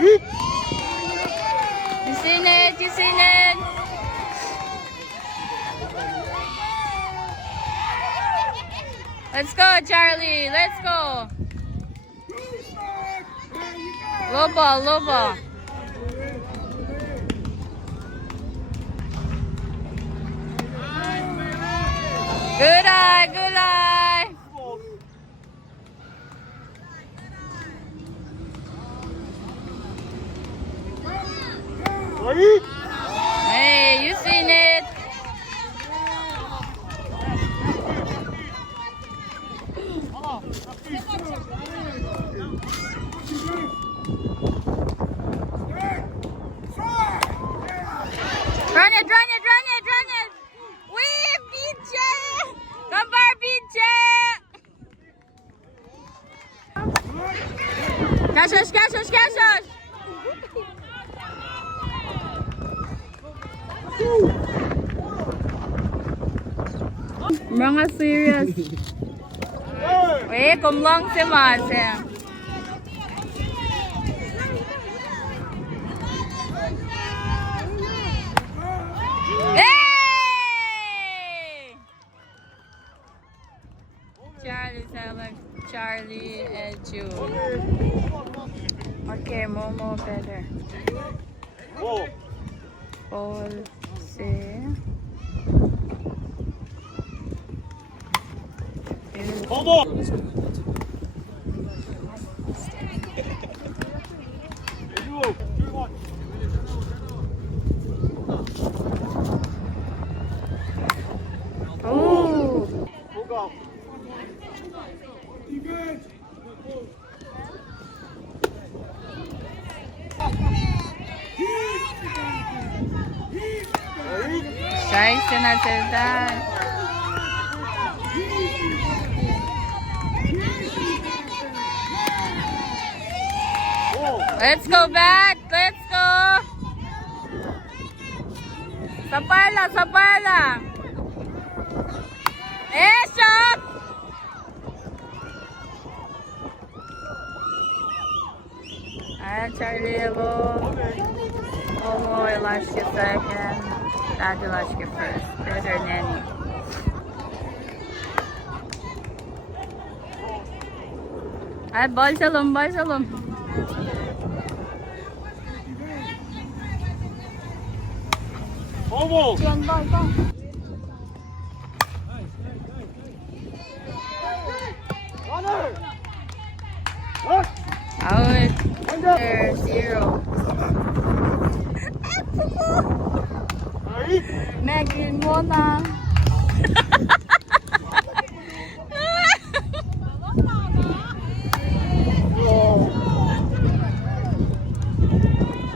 You seen it? You seen it? Let's go, Charlie. Let's go. Low ball, low ball. Good eye, good eye. Hey, you seen it? Run it, run it, run it, run it. Wee, BJ. Come on, BJ. Catch us, catch us, catch us. Mga serious. Weh, kumlang si Marcel. Hey! Charlie Taylor, Charlie and June. Okay, Momo better. Paul, see. Hold on. Oh. Strikes and I said that. Let's go back. Let's go. Sapala, sapala. Shot. Charlie Omo Elashka second. Dad Elashka first. Better nanny. Ay, ball salom, ball salom. Almost. Ball, ball. Out. There, 0. Megan mo na.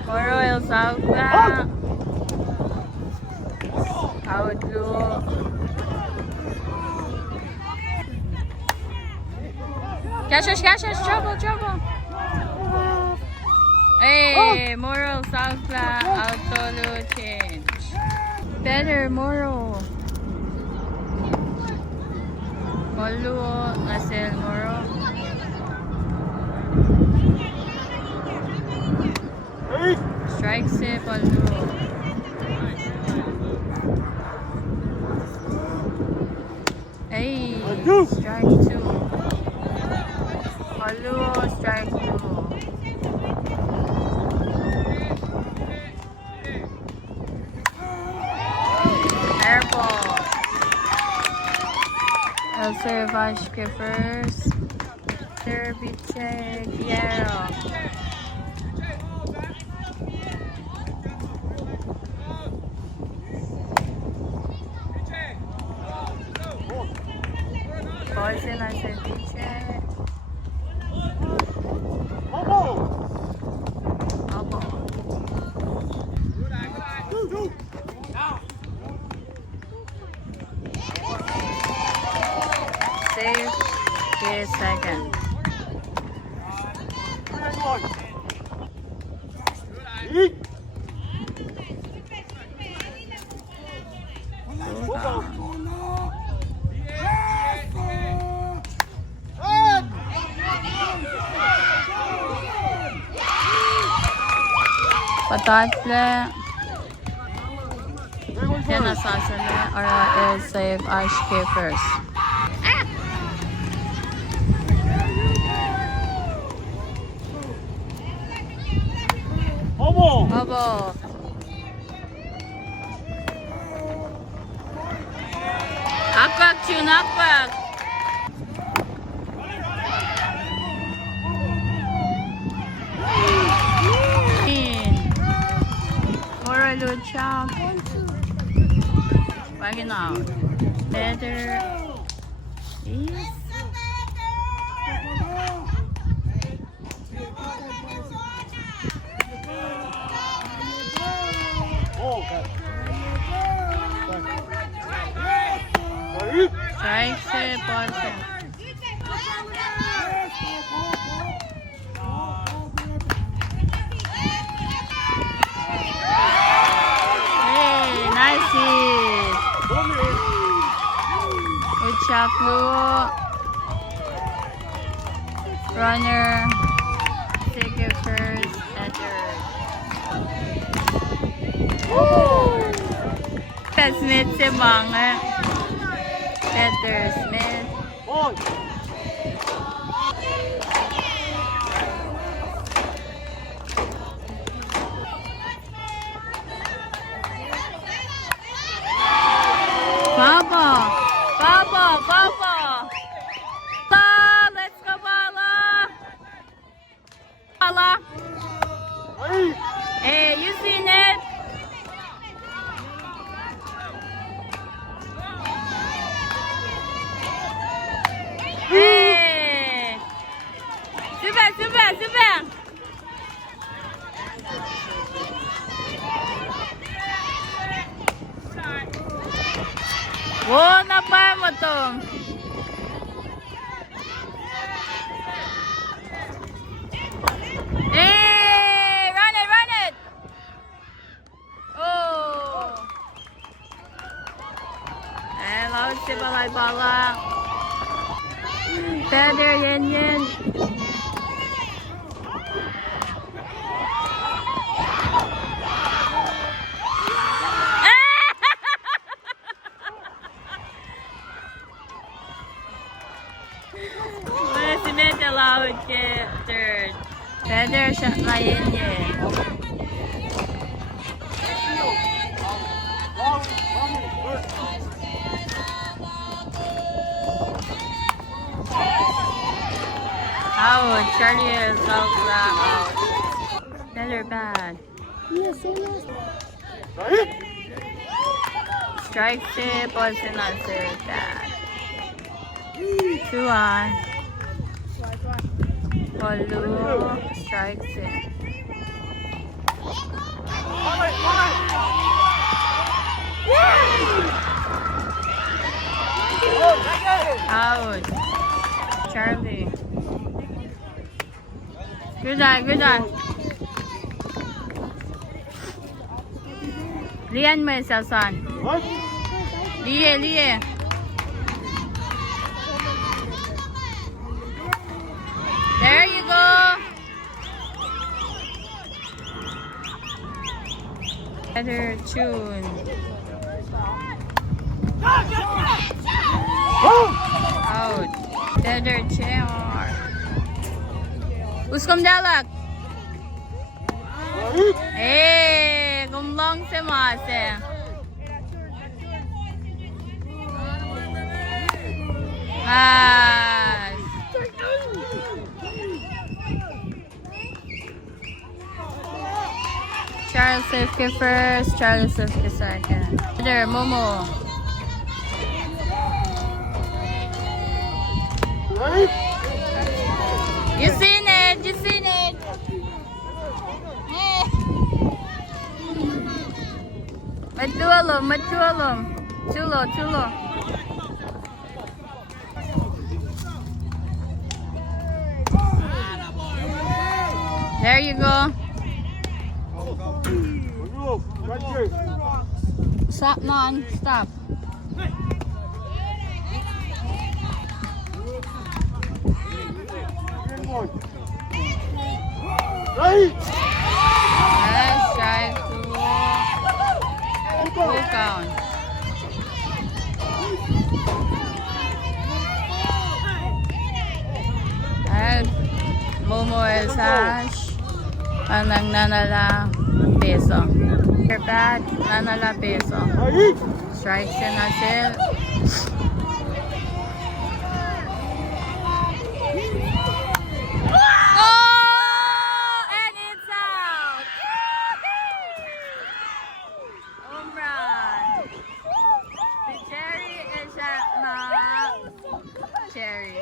Moro el Sauka. Outlook. Catch us, trouble, trouble. Hey, Moro Sauka, Autolo change. Better, Moro. Moluo, Nasel, Moro. Strike se, Moluo. Hey, strike 2. Moluo, strike 2. Airball. El Servashka first. Serbice, Piero. Poison, I said Piche. Elbow. Save. Here, second. Patatle. Yan nasasali. Ara is save Ashke first. Obo. Akbak tune akbak. Mora lucha. Banging out. Better is strike se pose. Hey, nice hit. Uchaku. Runner. Take it first. Enter. Smith si Banga. Peter Smith. Baba. Let's go, Bala. Bala. Hey, you seen it? Hey. Super. Wow, napay mo to. Hey, run it. Oh. Hello, si Balay Bala. Better Yen. Si Medya allowed get third. Better shot na Yen. Out, Charlie is out. Better bad. Strike tip was not serve bad. 2 on. Follow. Strike tip. Out. Charlie. Good on. Lian mo yung son. Lie. There you go. Better tune. Out. Better chair. Uskom dalak. Hey, gumlong se mase. Charles Safety first, Charles Safety second. There, Momo. You seen it. Matulom. Chulo. There you go. Stop, stop. Nice shot. down. And Momo is hash. Anang nanala peso. Your bat, nanala peso. Strikes in Asil. Oh! And it's out! Home run. The cherry is at my cherry.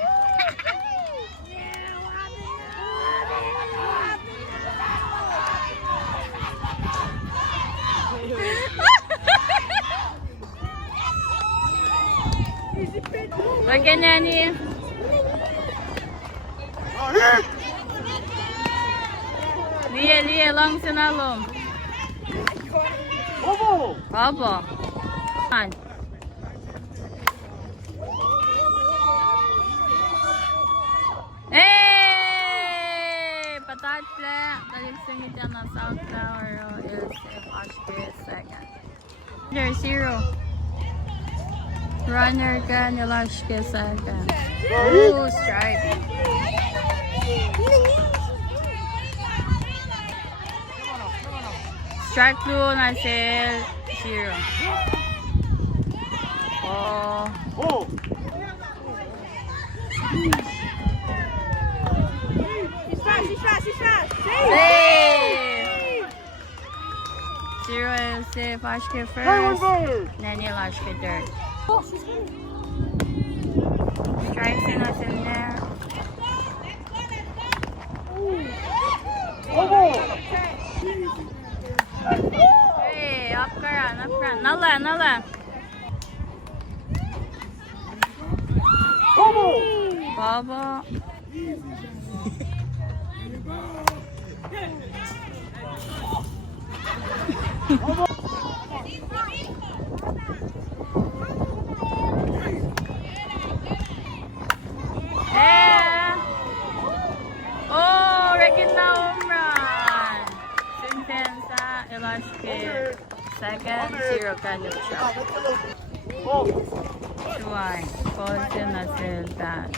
Look at Nanny. Lia, lang sinalom. Bubble. On. Hey! Patat play. Taligsan niyo dyan ng South Tower. Is Ashby second. There's 0. Runner ka nilashke second. Ooh, strike. Strike 2 na sale 0. Oh. He's fast. Save! 0 is safe. Ashke first. Nanny Lashke third. Strikes in us in there. Hey, up run. Nala. Bubble. Yeah. Oh, Regina home run. Sintensa, Elashke second, 0 kind of shot. Why? Colton Nasil that.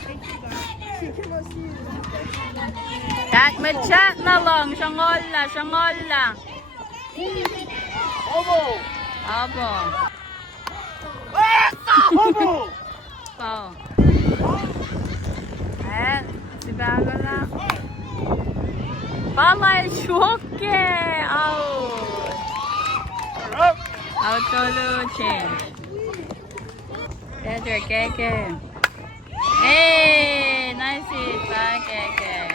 That machat na lang, shangola. Abo. Oh. And si bago lang. Balay shuke. Out. Autolo change. Pedro Keke. Hey, nice hit by Keke.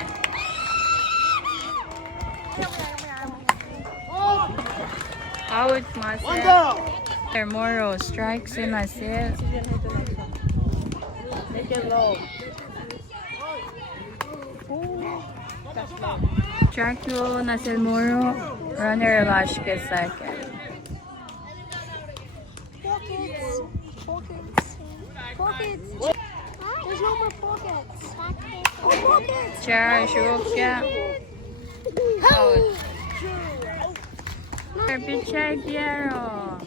Out Marcel. Moro strikes in Marcel. Make it low. Strike 2 Marcel Moro. Runner Lashke second. Pockets. There's no more pockets. Oh, pockets. Char Shukya. Out. Pichai Piero.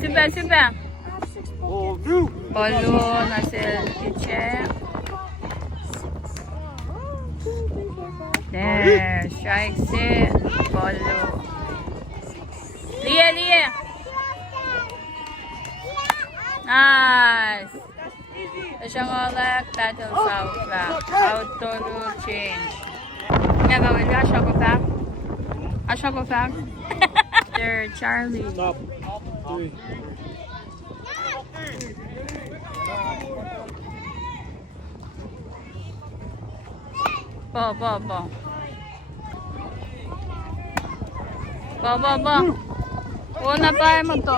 Suba. Bolo Nasel Pichai. There, strikes it. Bolo. Lia. Nice. Siyang battle south back. Auto change. Never will I shall go back. There, Charlie. Stop. 3. Ball. Una pa mo to.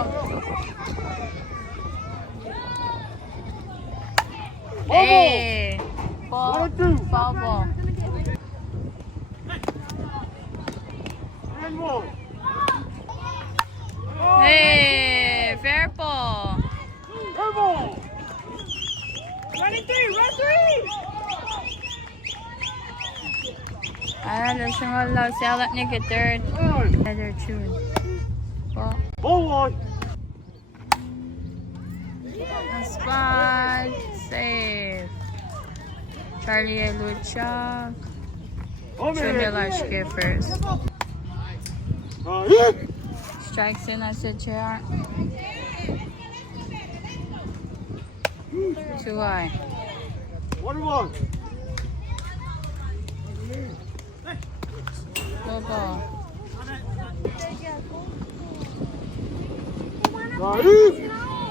Hey. Ball. Hey, fair ball. Run 3. Hello, Shimala. Salat niya ka third. Heather tune. Po. Ball one. Spot. Safe. Charlie Lucha. Chumilashke first. Strikes in as a chair. Too high. 1-1. Go ball.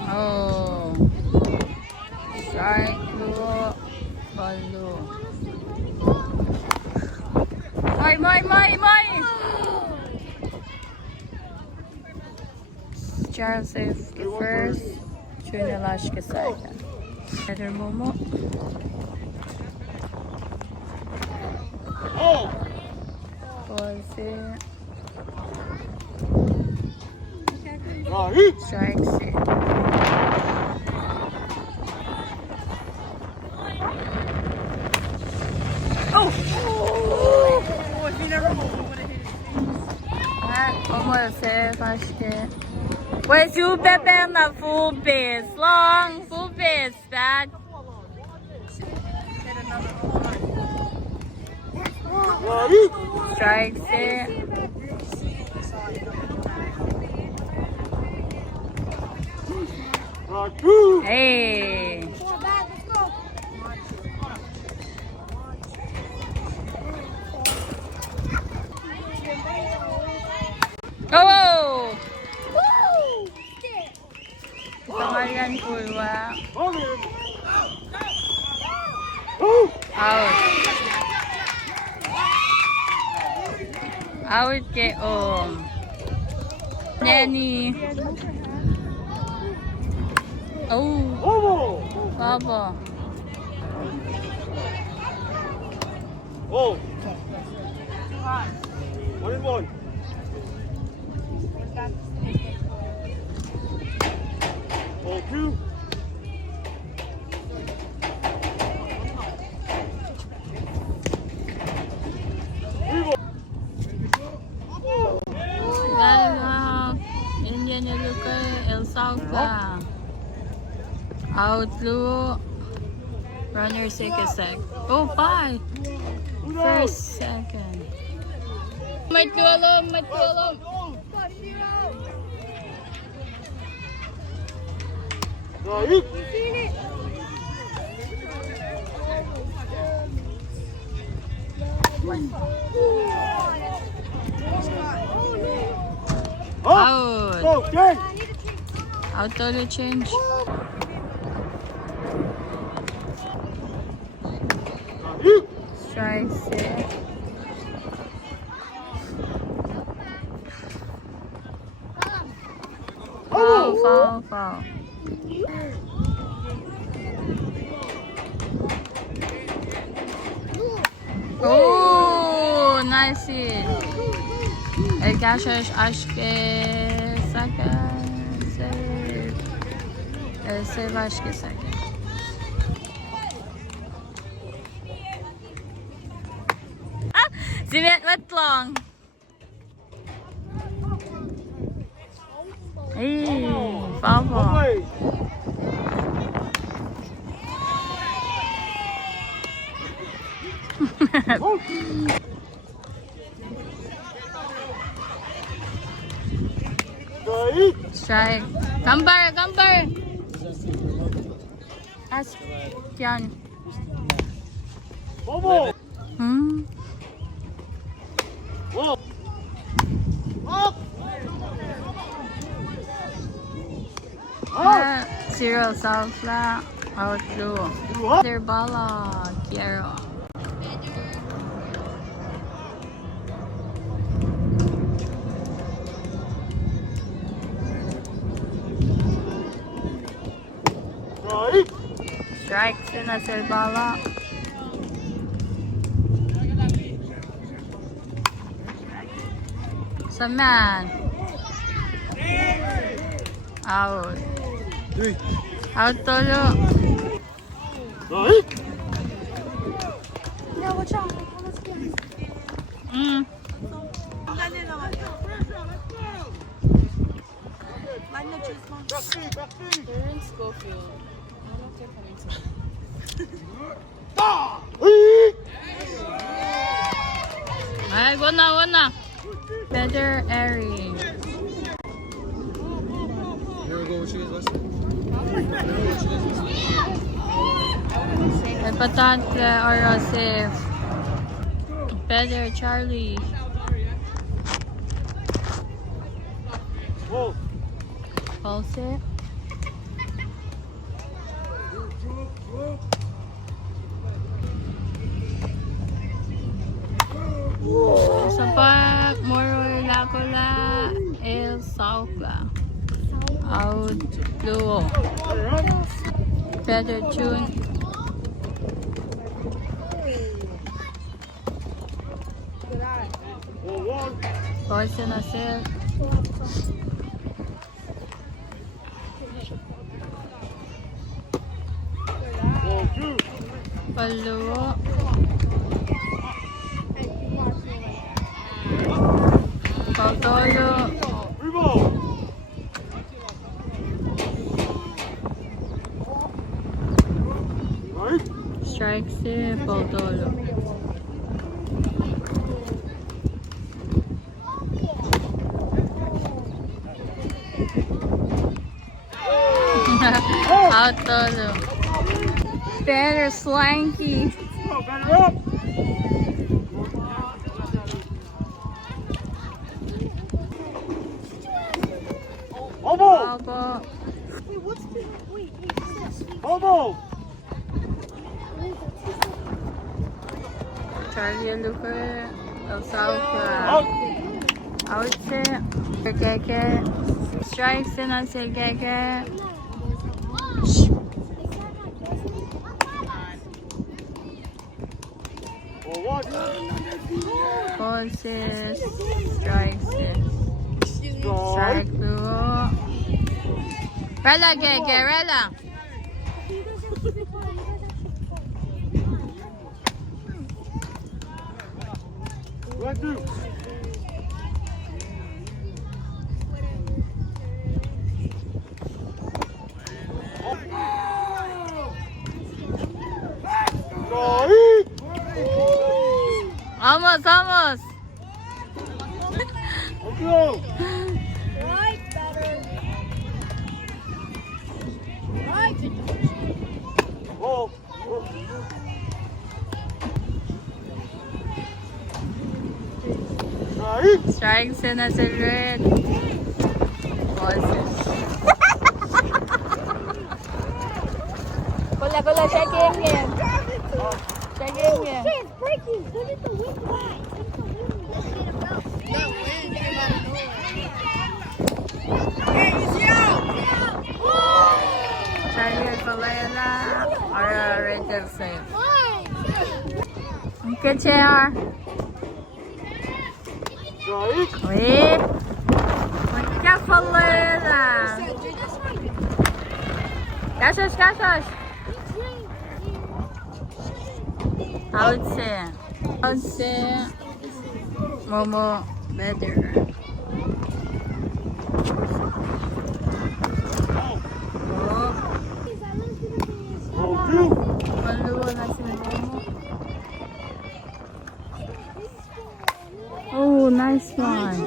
Oh. Strike blue. Ball blue. My. Charles safe first. Chumilashke second. Heather Momo. Oh. Pause it. Strikes it. Almost safe, acho que. Where's you Pepe na full base? Long, full base, bad. Strikes it. Hey. Oh! Pangalan Kulwa. Out. Out kay Nenny. Oh. Baba. Oh. 1-1. Oh, 2. Indian Luka El Salva. Out blue. Runner second sec. Oh, bye. First, second. May tulong. Out. Okay. Auto change. Strikes it. Foul. Oh, nice hit. El Gashash Ashke second. Save Ashke second. Si wet long. Hey, foul. Strike. Gambar. As yan. Zero Salfla. Out blue. Their bala. Quiero. Strikes in a bala. Some man. Out. Out tolo. Mm. They're in Schofield. I don't know if they're coming to. Ay, wag na. Better airing. Importante or safe. Better Charlie. Ball. Ball safe. Sapak Moro Lakula El Sauka. Out Luo. Better tune. Ball one. Voice na sir. Ball two. Paluo. Pautolo. Three ball. Right. Strike si Pautolo. Pautolo. Better slanky. Go, better up. Obo. Opo. Obo. Charlie Luca. El Sauka. Out. Out si Keke. Strike si na si Keke. Ball one. Poses. Strike si. Strike. Strike Luo. Rela Keke. Rela. Right two. Strike. Almost. Let's go. Ball. Strike. Strike si na si Red. Poses. Kula, check in game. Check in game. It's breaking. Look at the wind line. That wind came out of nowhere. Charlie Palela or Rachel safe. Okay, chair. Strike. Wait. Magka-Palela. Gashosh. Out si Momo better. Oh, Ball two. maluwa na si Momo. Oh, nice one.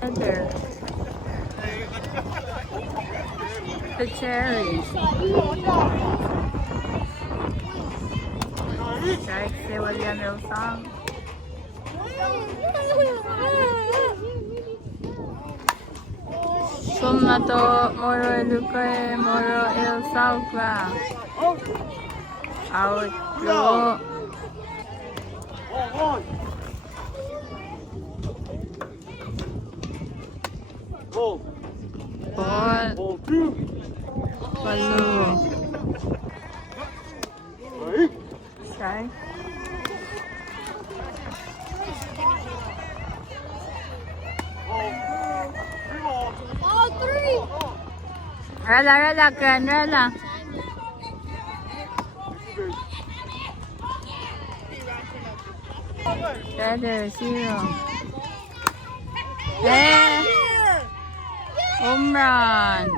Better. The cherry. Strike si William Wilson. Sum na to Moro Luque Moro El Sauka. Out. Out. Luo. Ball one. Ball. Ball. Ball two. Palu. Right. Strike. Ball. Three ball. Rela, Ken, Rela. Better, 0. Eh, home run.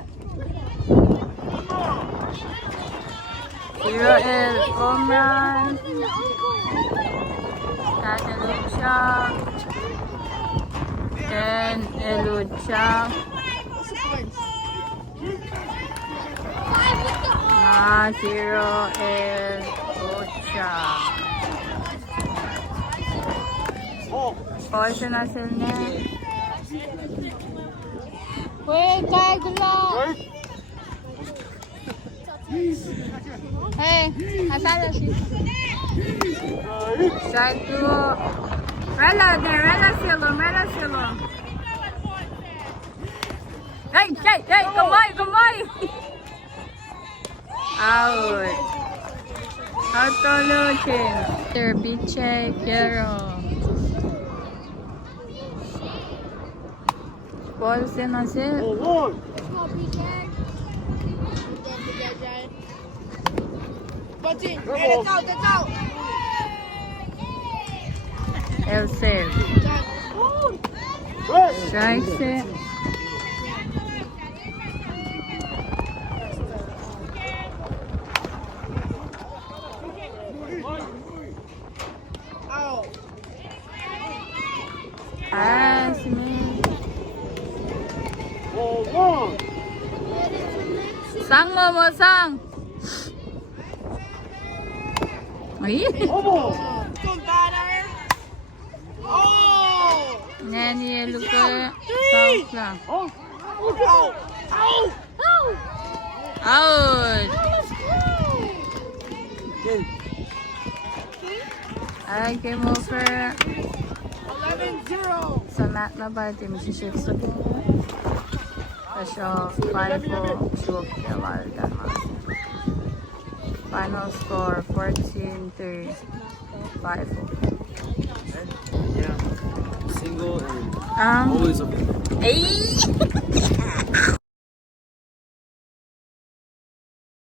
0 is home run. That's elude shot. 10 elude shot. Ah, 0 is Ocha. Ocha na sila. Wait, tag lang. Hey, asan na siya? Strike 2. Rela there, Rela silom. Hey, kamay! Out. Autoluchin. There, Biche, Kero. Ball sin na sila. Ball 1. That's out. El save. Strikes it. Pass me. Ball 1. Sang mo, sang. Ay. Ball. Nanny, look at South lang. Out. Ay, game over. 11-0. Sa mat na ba, team si Shift sa buhay. Special 5-0, shoot kailan mas. Final score 14-3, 5-0. Yeah. Single and always a Ay!